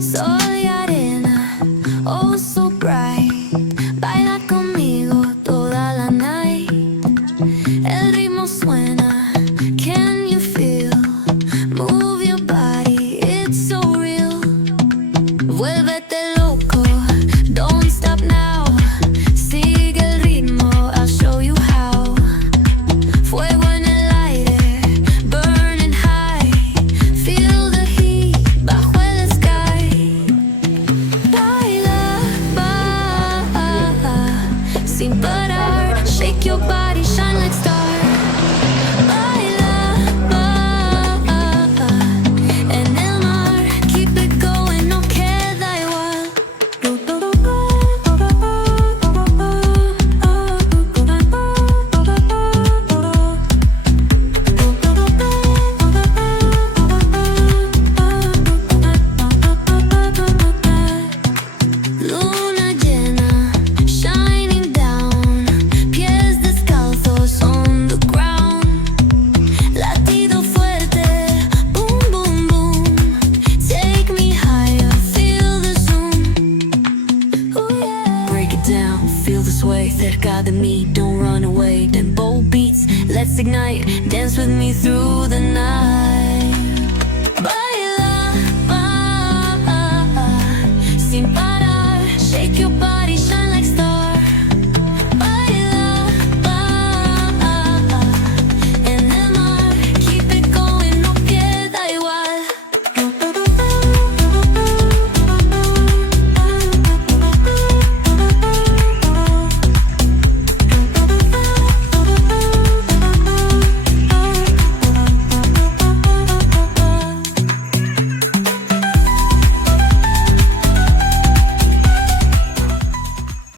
Soy arena, oh so bright. Baila conmigo toda la night. El ritmo suena, can you feel? Move your body, it's so real. Vuélvete loco, don't stop now. Sigue el ritmo, I'll show you how. Fuego en el aire, burning high. Feel the heat bajo el sky. Baila, sin parar. Shake your body, shine like star. Baila, en el mar. Keep it going, no queda igual. Luna llena, shining down. Pies descalzos on the ground. Latido fuerte, boom, boom, boom. Take me higher, feel the zoom. Ooh, yeah. Break it down, feel the sway. Cerca de mí, don't run away. Tempo beats, let's ignite. Dance with me through the night.